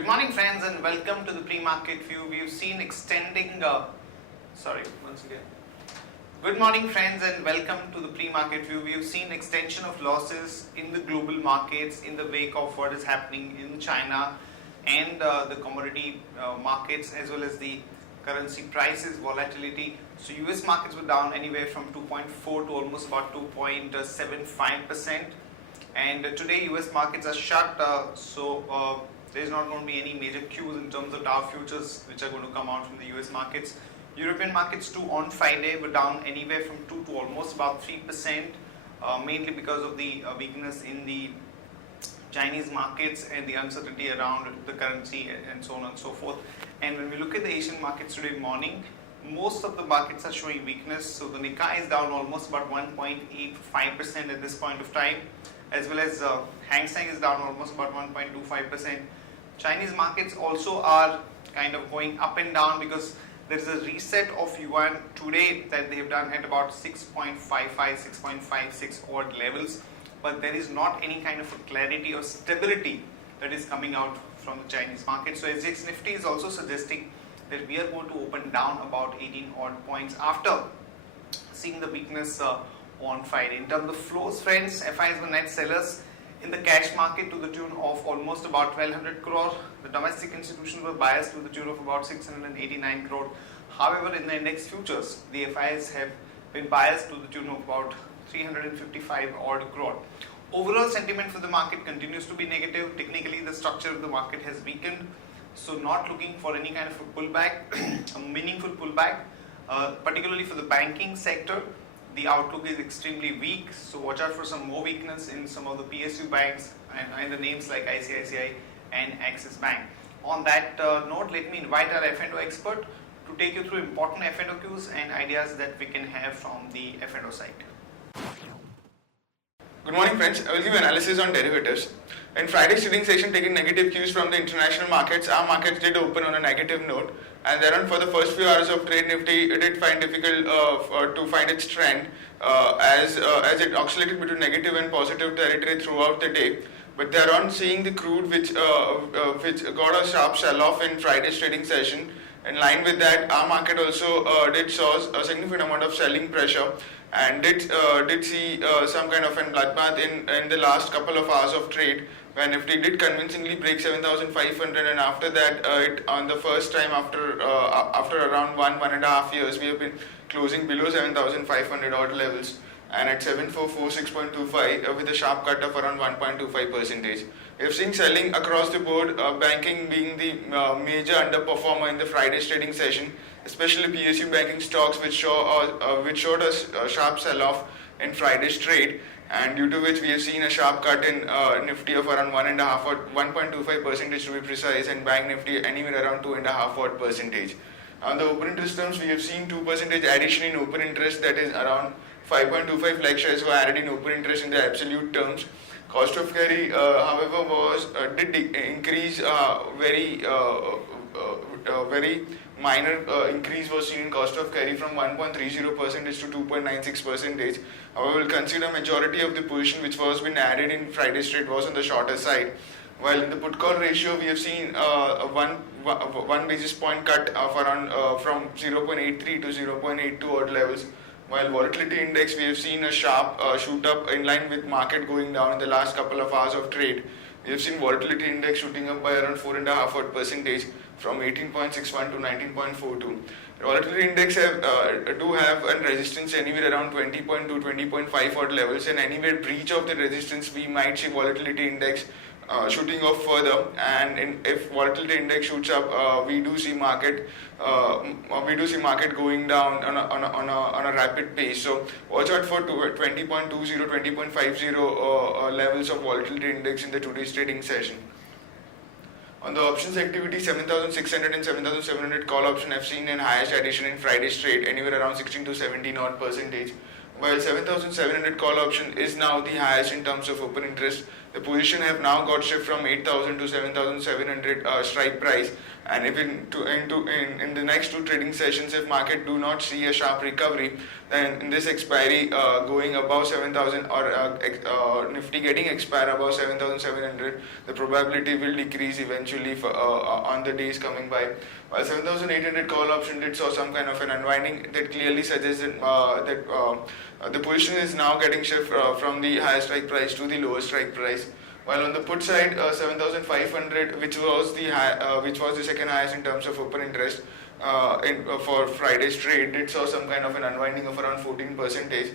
Good morning friends and welcome to the pre-market view. We've seen extending, Good morning friends and welcome to the pre-market view. We've seen extension of losses in the global markets in the wake of what is happening in China and the commodity markets as well as the currency prices volatility. So US markets were down anywhere from 2.4 to almost about 2.75%. And today US markets are shut, there is not going to be any major cues in terms of Dow futures which are going to come out from the US markets. European markets too on Friday were down anywhere from 2 to almost about 3%, mainly because of the weakness in the Chinese markets and the uncertainty around the currency and so on and so forth. And when we look at the Asian markets today morning, most of the markets are showing weakness. So the Nikkei is down almost about 1.85% at this point of time, as well as Hang Seng is down almost about 1.25%. Chinese markets also are kind of going up and down because there is a reset of yuan today that they have done at about 6.55, 6.56 odd levels, but there is not any kind of a clarity or stability that is coming out from the Chinese market. So SGX Nifty is also suggesting that we are going to open down about 18 odd points after seeing the weakness on Friday. In terms of flows, friends, FIs were net sellers in the cash market to the tune of almost about 1200 crore. The domestic institutions were buyers to the tune of about 689 crore. However, in the index futures, the FIs have been buyers to the tune of about 355 odd crore. Overall sentiment for the market continues to be negative. Technically, the structure of the market has weakened, so not looking for any kind of a pullback, a meaningful pullback, particularly for the banking sector. The outlook is extremely weak, so watch out for some more weakness in some of the PSU banks and the names like ICICI and Axis Bank. On that note, let me invite our F&O expert to take you through important F&O cues and ideas that we can have from the F&O side. Good morning friends, I will give analysis on derivatives. In Friday's trading session, taking negative cues from the international markets, our markets did open on a negative note, and thereon for the first few hours of trade, Nifty did find difficult to find its trend as it oscillated between negative and positive territory throughout the day. But thereon, seeing the crude which got a sharp sell-off in Friday's trading session, in line with that, our market also did saw a significant amount of selling pressure and did see some kind of a bloodbath in the last couple of hours of trade, when Nifty did convincingly break 7,500, and after that, it on the first time after around one and a half years, we have been closing below 7,500 odd levels, and at 7446.25 with a sharp cut of around 1.25%. We have seen selling across the board, banking being the major underperformer in the Friday's trading session, especially PSU banking stocks which showed us a sharp sell-off in Friday's trade, and due to which we have seen a sharp cut in Nifty of around 1.5 or 1.25% to be precise, and Bank Nifty anywhere around 2.5 odd percentage. On the open interest terms, we have seen 2% addition in open interest, that is around 5.25 lakh shares were added in open interest in the absolute terms. Cost of carry, however, did increase very minor increase was seen in cost of carry from 1.30% to 2.96%. However, we'll consider majority of the position which was been added in Friday's trade was on the shorter side. While in the put call ratio, we have seen a 1 basis point cut of around from 0.83 to 0.82 odd levels. While volatility index, we have seen a sharp shoot up in line with market going down in the last couple of hours of trade. We have seen volatility index shooting up by around 4.5 odd percentage from 18.61 to 19.42. Volatility index do have a resistance anywhere around 20.2, 20.5 odd levels, and anywhere breach of the resistance, we might see volatility index shooting up further. And if volatility index shoots up, we do see market going down on a rapid pace. So watch out for 20.20, 20.50 levels of volatility index in the today's trading session. On the options activity, 7,600 and 7,700 call option have seen an highest addition in Friday's trade, anywhere around 16 to 17 odd percentage. While 7,700 call option is now the highest in terms of open interest, The position have now got shift from 8,000 to 7,700 strike price. And if in the next two trading sessions, if market do not see a sharp recovery, then in this expiry going above 7,000 or Nifty getting expire above 7,700, the probability will decrease eventually on the days coming by. While 7,800 call option did saw some kind of an unwinding, that clearly suggests that the position is now getting shift from the higher strike price to the lower strike price. While on the put side, 7,500, which was the second highest in terms of open interest for Friday's trade, did saw some kind of an unwinding of around 14%.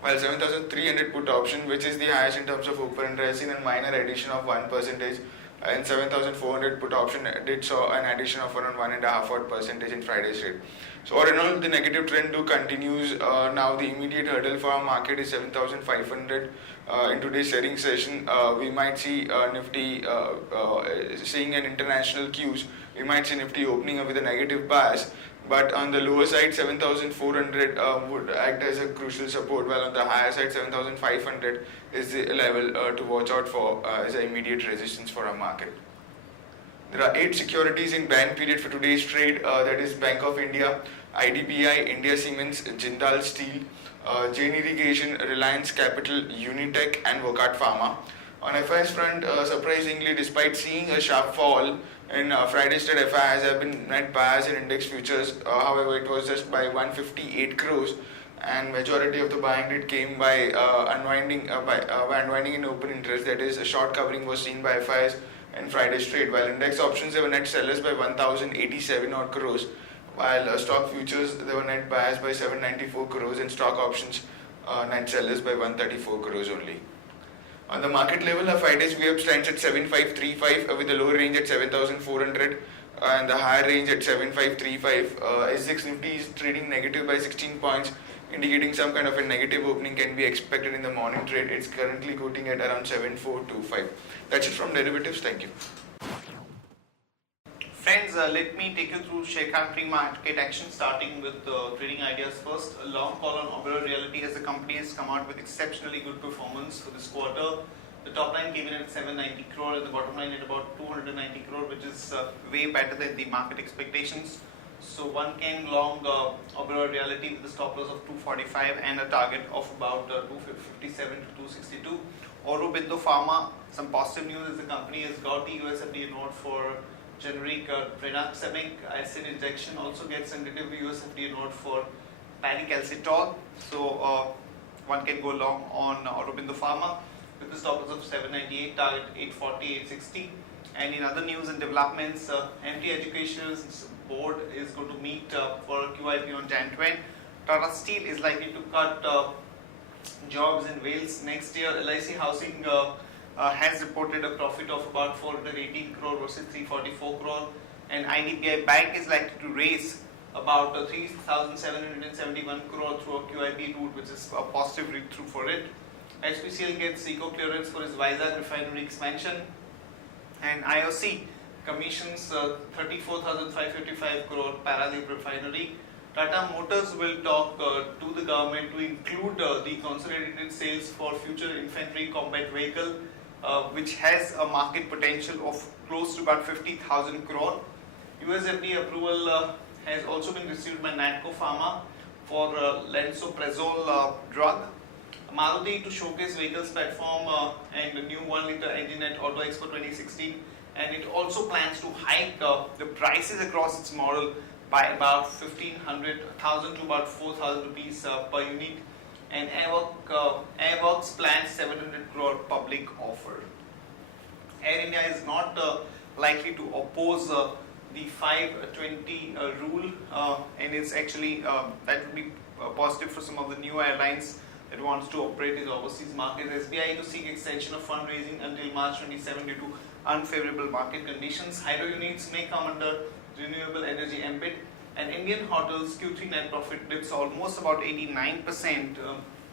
While 7,300 put option, which is the highest in terms of open interest, in a minor addition of 1%, and 7,400 put option did saw an addition of around 1.5% in Friday's trade. So all in all, the negative trend continues. Now the immediate hurdle for our market is 7,500. In today's trading session, we might see Nifty seeing an international cues. We might see Nifty opening up with a negative bias. But on the lower side, 7,400 would act as a crucial support, while on the higher side, 7,500 is the level to watch out for as an immediate resistance for our market. There are 8 securities in ban period for today's trade, that is Bank of India, IDBI, India Cements, Jindal Steel, Jain Irrigation, Reliance Capital, Unitech and Wockhardt Pharma. On FIs front, surprisingly, despite seeing a sharp fall in Friday's trade, FIs have been net buyers in index futures. However, it was just by 158 crores, and majority of the buying did came by unwinding in open interest. That is, a short covering was seen by FIs in Friday's trade. While index options, they were net sellers by 1,087 odd crores. While stock futures, they were net buyers by 794 crores, and stock options net sellers by 134 crores only. On the market level, our 5 days VWAP stands at 7535 with the lower range at 7400 and the higher range at 7535. S6 Nifty is trading negative by 16 points, indicating some kind of a negative opening can be expected in the morning trade. It's currently quoting at around 7425. That's it from derivatives. Thank you. Friends, let me take you through Sharekhan pre-market action, starting with trading ideas first. A long call on Oberoi Realty as the company has come out with exceptionally good performance for this quarter. The top line came in at 790 crore and the bottom line at about 290 crore, which is way better than the market expectations. So one can long Oberoi Realty with a stop loss of 245 and a target of about 257 to 262. Aurobindo Pharma, some positive news is the company has got the US FDA note for generic tranexamic acid injection, also gets tentative US FDA note for paclitaxel. So one can go long on Aurobindo Pharma with the stop loss of 798, target 840, 860. And in other news and developments, MT Education's board is going to meet for a QIP on Jan 20. Tata Steel is likely to cut jobs in Wales next year. LIC Housing has reported a profit of about 418 crore versus 344 crore, and IDBI Bank is likely to raise about 3,771 crore through a QIP route, which is a positive read through for it. HPCL gets eco clearance for its Vizag refinery expansion, and IOC commissions 34,555 crore Paradip refinery. Tata Motors will talk to the government to include the consolidated sales for future infantry combat vehicle, which has a market potential of close to about 50,000 crore. US FDA approval has also been received by Natco Pharma for lansoprazole drug. Maruti to showcase vehicles platform and a new 1-liter engine at Auto Expo 2016, and it also plans to hike the prices across its model by about 1,500 to about 4,000 rupees per unit. And Airworks plans 700 crore public offer. Air India is not likely to oppose the 520 rule, and it's actually that would be positive for some of the new airlines that wants to operate in the overseas market. SBI to seek extension of fundraising until March 27 due to unfavorable market conditions. Hydro units may come under renewable energy ambit. And Indian hotels Q3 net profit dips almost about 89%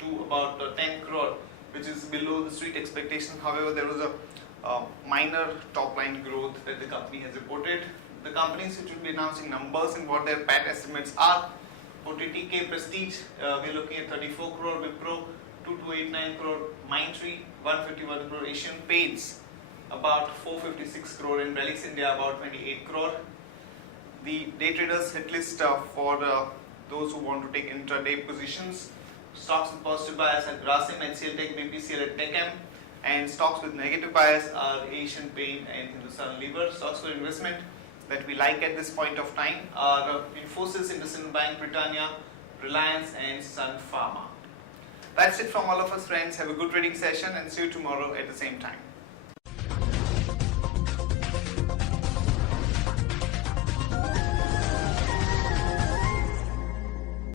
to about 10 crore, which is below the street expectation. However, there was a minor top line growth that the company has reported. The companies which will be announcing numbers and what their PAT estimates are: for TTK Prestige, we're looking at 34 crore, Wipro 2289 crore, Mindtree 151 crore, Asian Paints about 456 crore, and Relics India about 28 crore. The day traders hit list for those who want to take intraday positions. Stocks with positive bias at Grasim, HCL Tech, BPCL at TechM, and stocks with negative bias are Asian Paint and Hindustan Lever. Stocks for investment that we like at this point of time are Infosys, IndusInd Bank, Britannia, Reliance, and Sun Pharma. That's it from all of us, friends. Have a good trading session and see you tomorrow at the same time.